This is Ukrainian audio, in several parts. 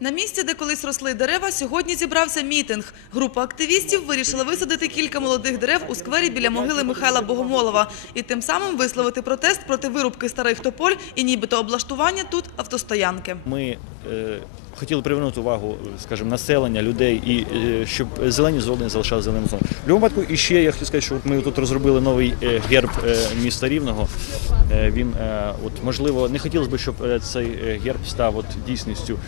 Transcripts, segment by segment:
На місці, де колись росли дерева, сьогодні зібрався мітинг. Група активістів вирішила висадити кілька молодих дерев у сквері біля могили Михайла Богомолова і тим самим висловити протест проти вирубки старих тополь і нібито облаштування тут автостоянки. Ми е, хотіли привернути увагу, скажімо, населення, людей і е, щоб зелені зони залишали зеленим зоною. В будь-якому випадку і ще я хотів сказати, що ми тут розробили новий е, герб міста Рівного. Він от можливо не хотілося б, щоб цей герб став от дійсністю.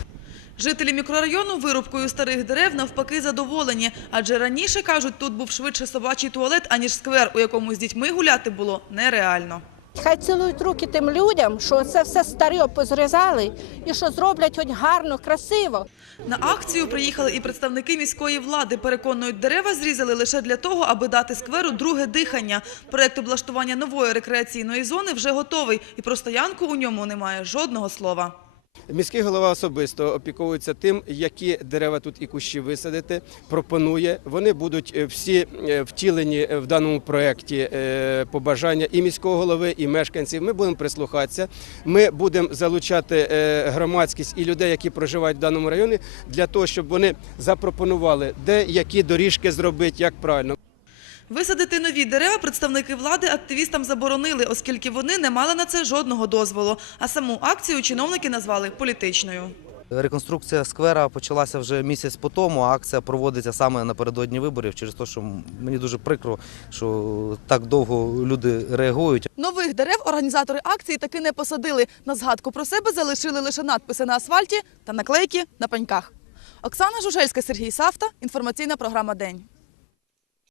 Жителі мікрорайону вирубкою старих дерев навпаки задоволені, адже раніше, кажуть, тут був швидше собачий туалет, аніж сквер, у якому з дітьми гуляти було нереально. Хай цілують руки тим людям, що це все старе позрізали і що зроблять хоч гарно, красиво. На акцію приїхали і представники міської влади. Переконують, дерева зрізали лише для того, аби дати скверу друге дихання. Проект облаштування нової рекреаційної зони вже готовий, і про стоянку у ньому немає жодного слова. Міський голова особисто опіковується тим, які дерева тут і кущі висадити. Пропонує. Вони будуть е, всі е, втілені в даному проєкті е, побажання і міського голови, і мешканців. Ми будемо прислухатися. Ми будемо залучати е, громадськість і людей, які проживають в даному районі, для того, щоб вони запропонували, де які доріжки зробити, як правильно. Висадити нові дерева представники влади активістам заборонили, оскільки вони не мали на це жодного дозволу. А саму акцію чиновники назвали політичною. Реконструкція сквера почалася вже місяць по тому, а акція проводиться саме напередодні виборів через те, що мені дуже прикро, що так довго люди реагують. Нових дерев організатори акції таки не посадили. На згадку про себе залишили лише надписи на асфальті та наклейки на пеньках. Оксана Жужельська, Сергій Савта. Інформаційна програма День.